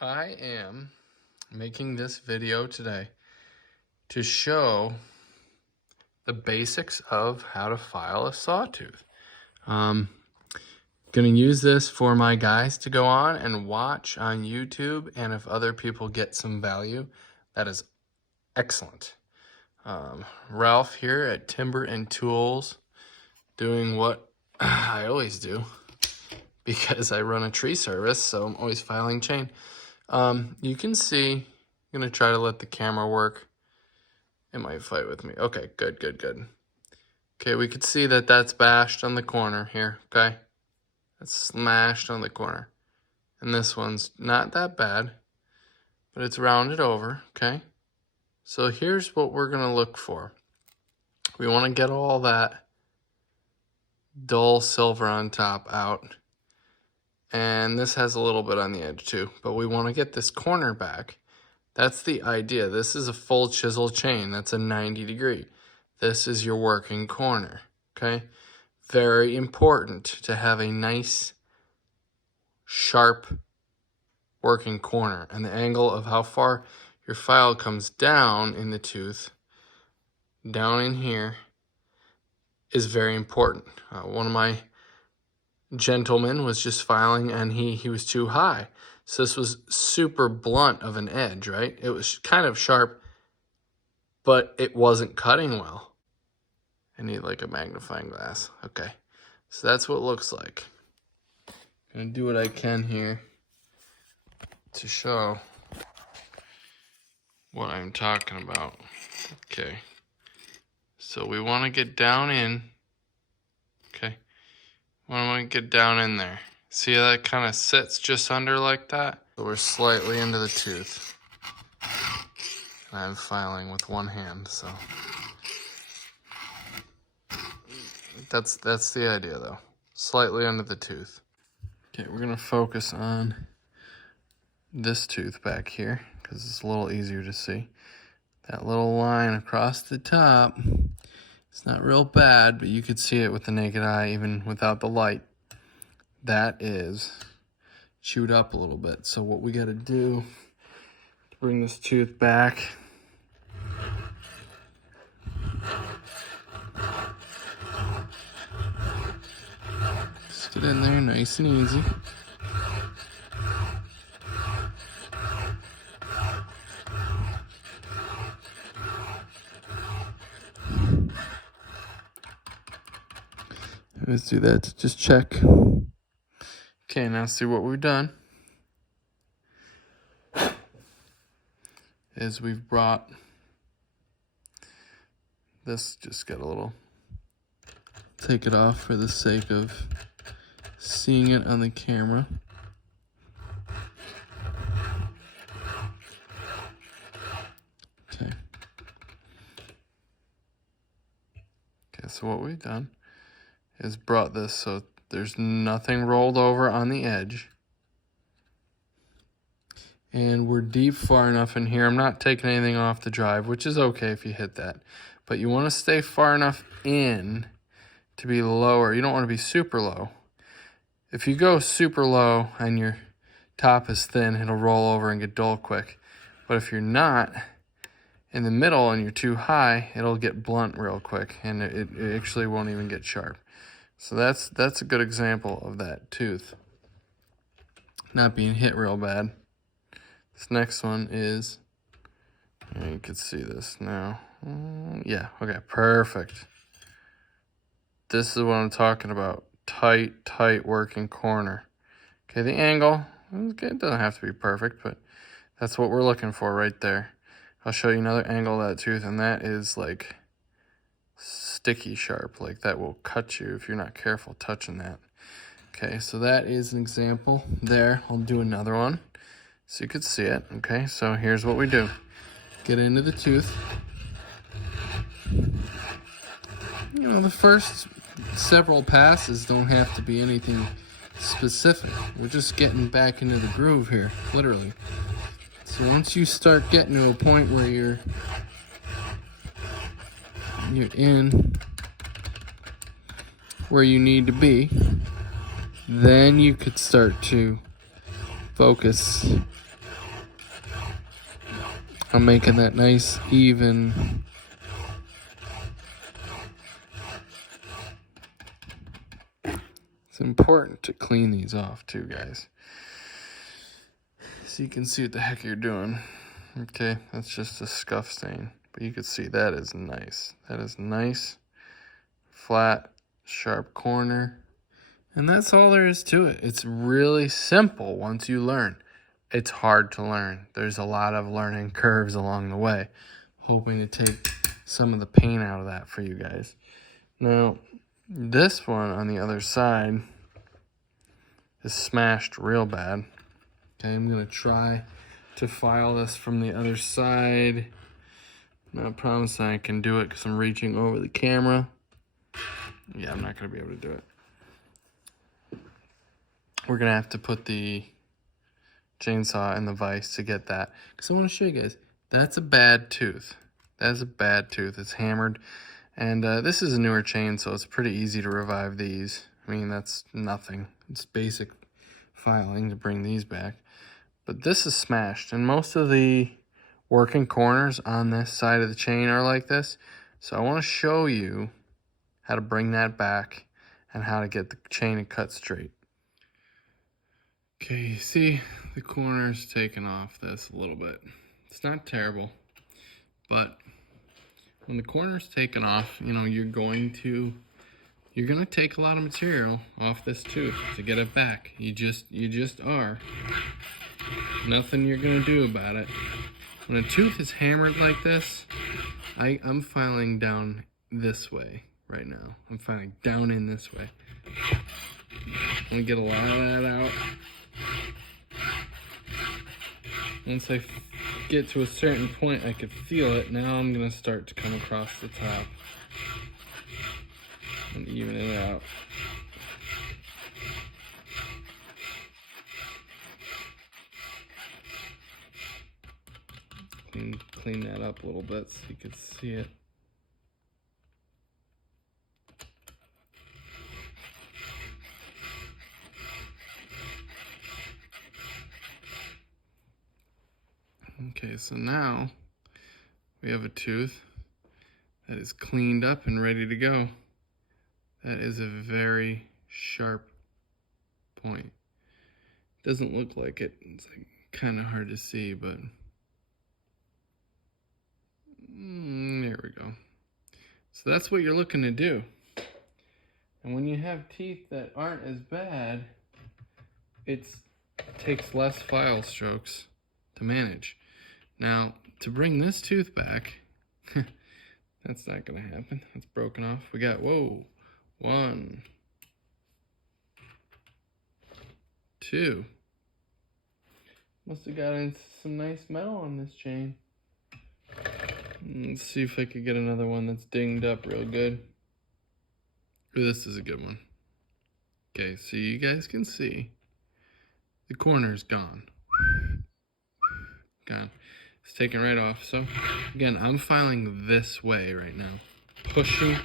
I am making this video today to show the basics of how to file a sawtooth. Gonna use this for my guys to go on and watch on YouTube, and if other people get some value, that is excellent. Ralph here at Timber and Tools doing what I always do because I run a tree service, so I'm always filing chain. You can see, I'm gonna try to let the camera work. It might fight with me. Okay, good. Okay, we could see that that's bashed on the corner here, okay? That's smashed on the corner. And this one's not that bad, but it's rounded over, okay? So here's what we're gonna look for. We wanna get all that dull silver on top out. And this has a little bit on the edge too, but we wanna get this corner back. That's the idea. This is a full chisel chain. That's a 90 degree. This is your working corner, okay? Very important to have a nice, sharp working corner. And the angle of how far your file comes down in the tooth, down in here, is very important. One of my gentlemen was just filing and he was too high. So this was super blunt of an edge, right? It was kind of sharp, but it wasn't cutting well. I need like a magnifying glass. Okay, so that's what it looks like. I'm gonna do what I can here to show what I'm talking about. Okay, so we want to get down in. Okay, we want to get down in there. See how that kind of sits just under like that? So we're slightly into the tooth. And I'm filing with one hand, so that's the idea though. Slightly under the tooth. Okay, we're gonna focus on this tooth back here because it's a little easier to see. That little line across the top, it's not real bad, but you could see it with the naked eye even without the light. That is chewed up a little bit. So what we gotta do to bring this tooth back, just get in there nice and easy. Let's do that to just check. Okay, now see what we've done is we've brought this, just got a little, take it off for the sake of seeing it on the camera. Okay. Okay, so what we've done is brought this so there's nothing rolled over on the edge. And we're deep far enough in here. I'm not taking anything off the drive, which is okay if you hit that. But you want to stay far enough in to be lower. You don't want to be super low. If you go super low and your top is thin, it'll roll over and get dull quick. But if you're not in the middle and you're too high, it'll get blunt real quick and it actually won't even get sharp. So that's a good example of that tooth not being hit real bad. This next one is, you can see this now. Yeah, okay, perfect. This is what I'm talking about. Tight working corner. Okay, the angle, it doesn't have to be perfect, but that's what we're looking for right there. I'll show you another angle of that tooth, and that is like sticky sharp. Like that will cut you if you're not careful touching that. Okay, so that is an example there. I'll do another one so you could see it. Okay, so here's what we do. Get into the tooth. You know, the first several passes don't have to be anything specific. We're just getting back into the groove here, literally. So once you start getting to a point where you're in where you need to be, then you could start to focus I'm making that nice, even. It's important to clean these off too, guys, so you can see what the heck you're doing. Okay, that's just a scuff stain, but you can see that is nice. That is nice, flat, sharp corner. And that's all there is to it. It's really simple once you learn. It's hard to learn. There's a lot of learning curves along the way. Hoping to take some of the pain out of that for you guys. Now, this one on the other side is smashed real bad. Okay, I'm gonna try to file this from the other side. Not promising I can do it because I'm reaching over the camera. Yeah, I'm not gonna be able to do it. We're gonna have to put the chainsaw in the vise to get that, because I want to show you guys, that's a bad tooth. That's a bad tooth. It's hammered, and this is a newer chain, so it's pretty easy to revive these. I mean, that's nothing. It's basic filing to bring these back, but this is smashed, and most of the working corners on this side of the chain are like this. So I want to show you how to bring that back and how to get the chain to cut straight. Okay, you see the corner's taken off this a little bit. It's not terrible, but when the corner's taken off, you know, you're gonna take a lot of material off this tooth to get it back. You just are. Nothing you're gonna do about it. When a tooth is hammered like this, I'm filing down this way right now. I'm filing down in this way. I'm gonna get a lot of that out. Once I get to a certain point, I could feel it. Now I'm gonna start to come across the top and even it out. Clean that up a little bit so you can see it. Okay, so now we have a tooth that is cleaned up and ready to go. That is a very sharp point. Doesn't look like it. It's like kind of hard to see, but there we go. So that's what you're looking to do. And when you have teeth that aren't as bad, it takes less file strokes to manage. Now, to bring this tooth back, that's not gonna happen. That's broken off. We got, whoa, 1, 2. Must have got into some nice metal on this chain. Let's see if I could get another one that's dinged up real good. Ooh, this is a good one. Okay, so you guys can see the corner's gone. Gone. It's taken right off. So again, I'm filing this way right now, pushing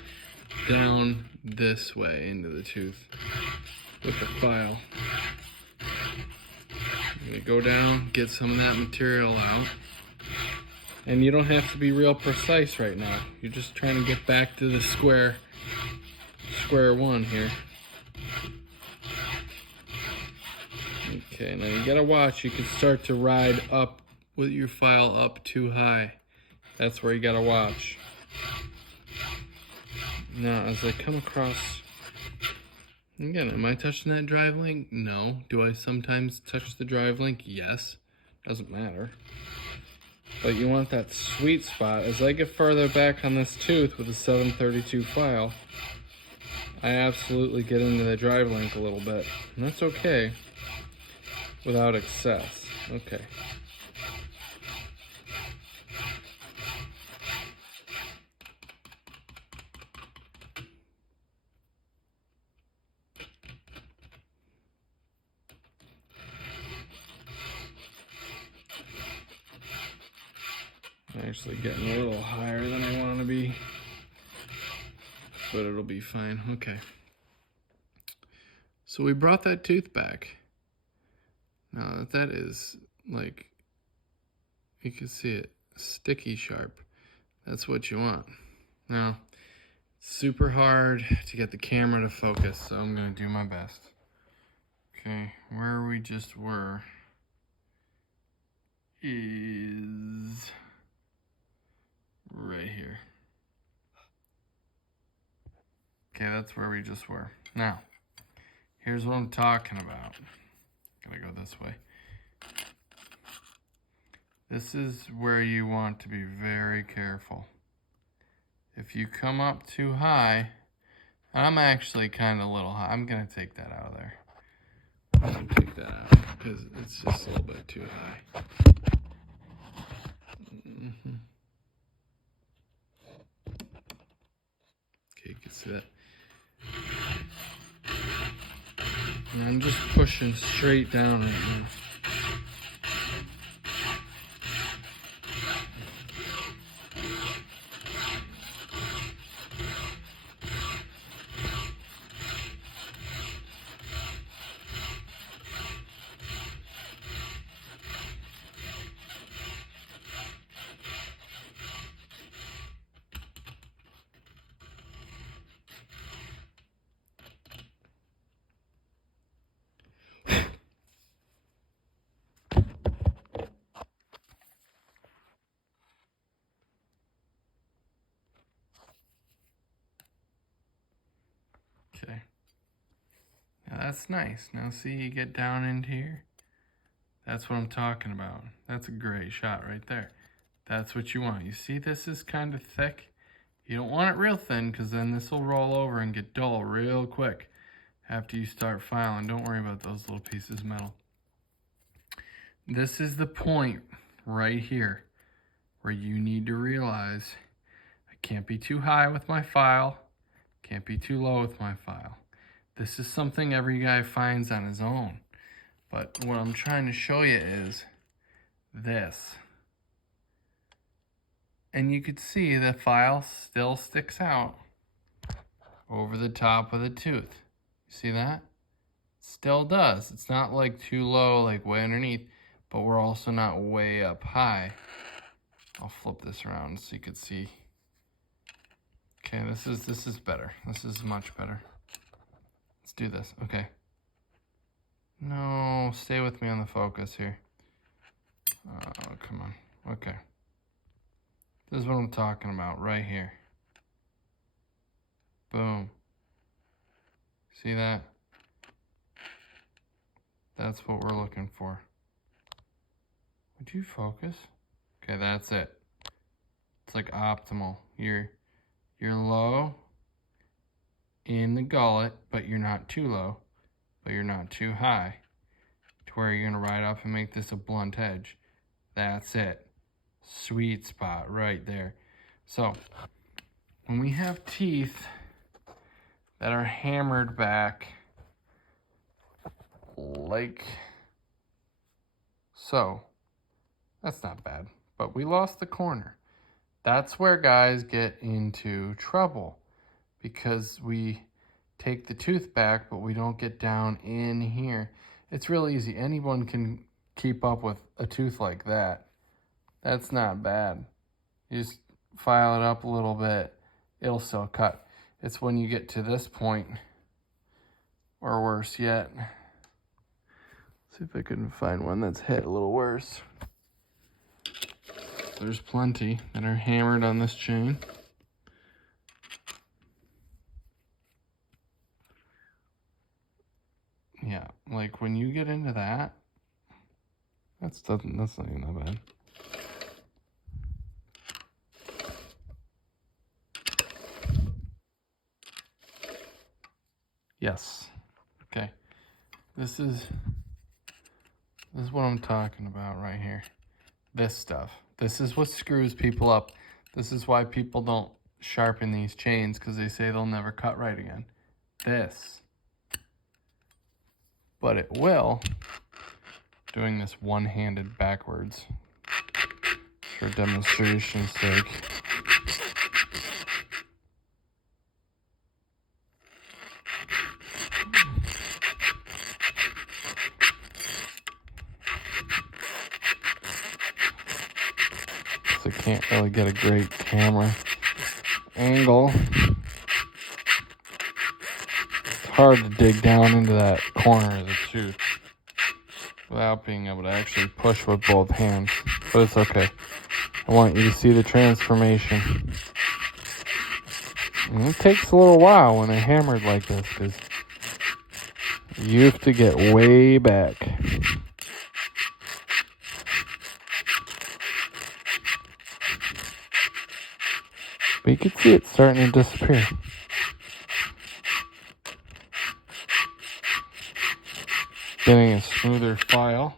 down this way into the tooth with the file. I'm gonna go down, get some of that material out. And you don't have to be real precise right now. You're just trying to get back to the square one here. Okay, now you gotta watch. You can start to ride up with your file up too high. That's where you gotta watch. Now, as I come across, again, am I touching that drive link? No. Do I sometimes touch the drive link? Yes. Doesn't matter. But you want that sweet spot. As I get further back on this tooth with a 732 file, I absolutely get into the drive link a little bit. And that's okay, without excess. Okay. I'm actually getting a little higher than I want to be, but it'll be fine. Okay. So we brought that tooth back. Now that is, like, you can see it. sticky sharp. That's what you want. Now, super hard to get the camera to focus, so I'm gonna do my best. Okay, where we just were is right here. Okay, that's where we just were. Now, here's what I'm talking about. Gotta go this way. This is where you want to be very careful. If you come up too high, I'm actually kind of a little high. I'm gonna take that out of there. I'm gonna take that out because it's just a little bit too high. Okay, you can see that. And I'm just pushing straight down right now. Okay. Now that's nice. Now see, you get down into here. That's what I'm talking about. That's a great shot right there. That's what you want. You see, this is kind of thick. You don't want it real thin because then this will roll over and get dull real quick after you start filing. Don't worry about those little pieces of metal. This is the point right here where you need to realize I can't be too high with my file, can't be too low with my file. This is something every guy finds on his own. But what I'm trying to show you is this. And you could see the file still sticks out over the top of the tooth. You see that? Still does. It's not like too low, like way underneath, but we're also not way up high. I'll flip this around so you can see. Okay, this is better. This is much better. Let's do this. Okay. No, stay with me on the focus here. Oh, come on. Okay. This is what I'm talking about right here. Boom. See that? That's what we're looking for. Would you focus? Okay, that's it. It's like optimal. You're low in the gullet, but you're not too low, but you're not too high, to where you're gonna ride up and make this a blunt edge. That's it. Sweet spot right there. So when we have teeth that are hammered back like so, that's not bad, but we lost the corner. That's where guys get into trouble, because we take the tooth back, but we don't get down in here. It's real easy. Anyone can keep up with a tooth like that. That's not bad. You just file it up a little bit, it'll still cut. It's when you get to this point, or worse yet. See if I can find one that's hit a little worse. There's plenty that are hammered on this chain. Yeah, like when you get into that, that's not even that bad. Yes. Okay. This is what I'm talking about right here. This stuff. This is what screws people up. This is why people don't sharpen these chains, because they say they'll never cut right again. This. But it will. Doing this one-handed backwards for demonstration's sake. I can't really get a great camera angle. It's hard to dig down into that corner of the tooth without being able to actually push with both hands, but it's okay. I want you to see the transformation. And it takes a little while when they're hammered like this, because you have to get way back. But you can see it starting to disappear. Getting a smoother file.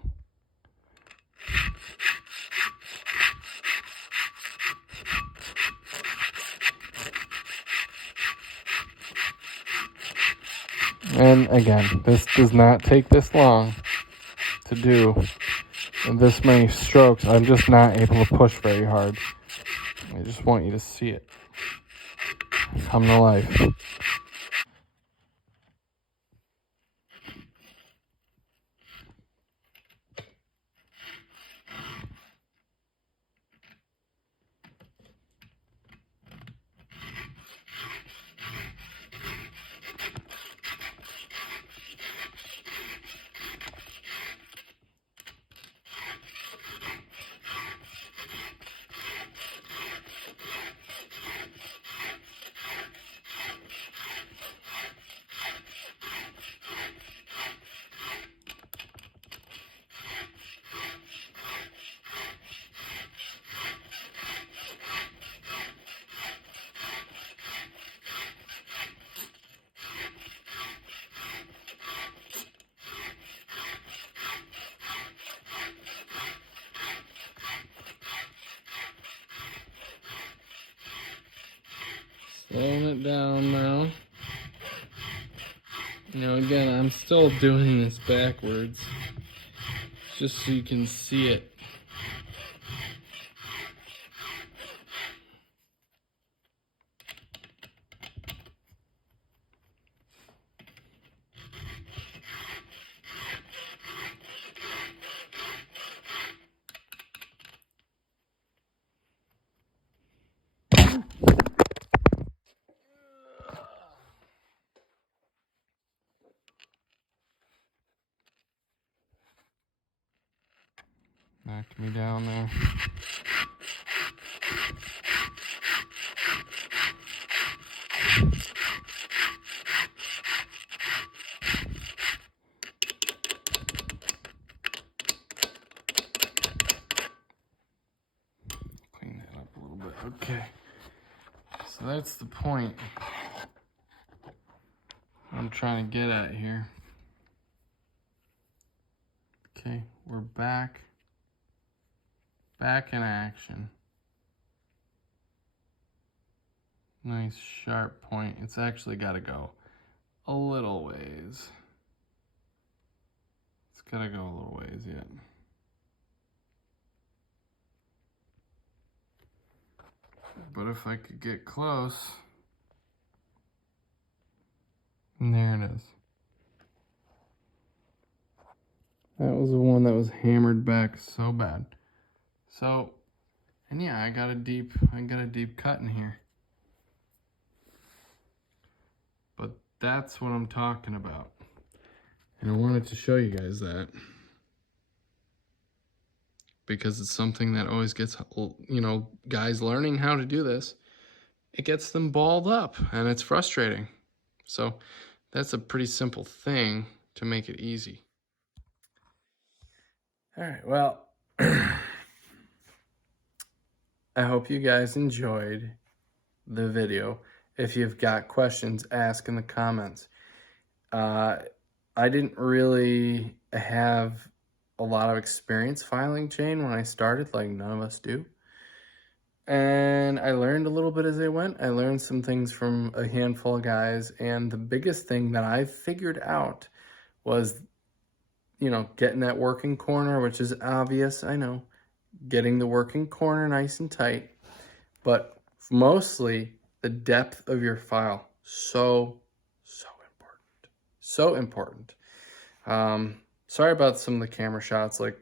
And again, this does not take this long to do. And this many strokes, I'm just not able to push very hard. I just want you to see it come to life. Slowing it down now. Again, I'm still doing this backwards, just so you can see it. Knocked me down there. Clean that up a little bit. Okay. So that's the point I'm trying to get at here. Okay, we're back in action. Nice sharp point. It's actually got to go a little ways. It's got to go a little ways yet. But if I could get close, and there it is. That was the one that was hammered back so bad. So, and yeah, I got a deep cut in here. But that's what I'm talking about. And I wanted to show you guys that, because it's something that always gets, guys learning how to do this, it gets them balled up, and it's frustrating. So that's a pretty simple thing to make it easy. All right, well, I hope you guys enjoyed the video. If you've got questions, ask in the comments. I didn't really have a lot of experience filing chain when I started, like none of us do. And I learned a little bit as I went. I learned some things from a handful of guys, and the biggest thing that I figured out was, getting that working corner, which is obvious, I know, getting the working corner nice and tight, but mostly the depth of your file. So important. So important. Sorry about some of the camera shots. Like,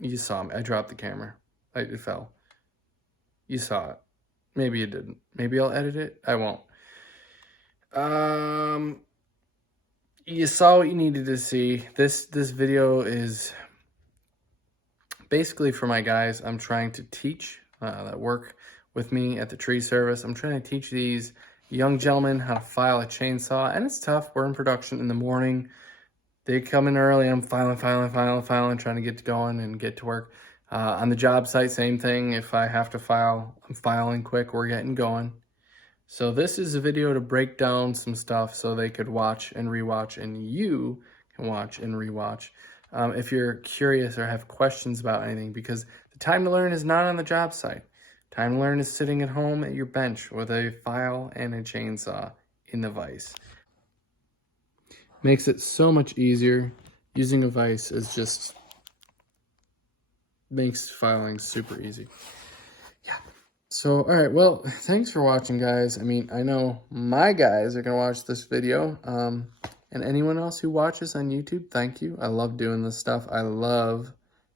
you saw me. I dropped the camera. It fell. You saw it. Maybe you didn't. Maybe I'll edit it. I won't. You saw what you needed to see. This video is basically for my guys. I'm trying to teach that work with me at the tree service. I'm trying to teach these young gentlemen how to file a chainsaw, and it's tough. We're in production in the morning. They come in early. I'm filing, trying to get going and get to work. On the job site, same thing. If I have to file, I'm filing quick. We're getting going. So this is a video to break down some stuff so they could watch and rewatch, and you can watch and rewatch. If you're curious or have questions about anything, because the time to learn is not on the job site. Time to learn is sitting at home at your bench with a file and a chainsaw in the vise. Makes it so much easier. Using a vise is just makes filing super easy. Yeah. So, all right, well, thanks for watching, guys. I mean, I know my guys are going to watch this video, and anyone else who watches on YouTube, thank you. I love doing this stuff. I love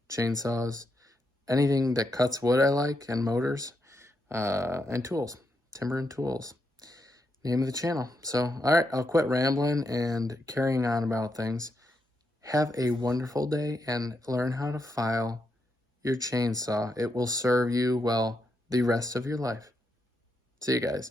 chainsaws. Anything that cuts wood I like, and motors, and tools, timber and tools. Name of the channel. So, all right, I'll quit rambling and carrying on about things. Have a wonderful day and learn how to file your chainsaw. It will serve you well the rest of your life. See you guys.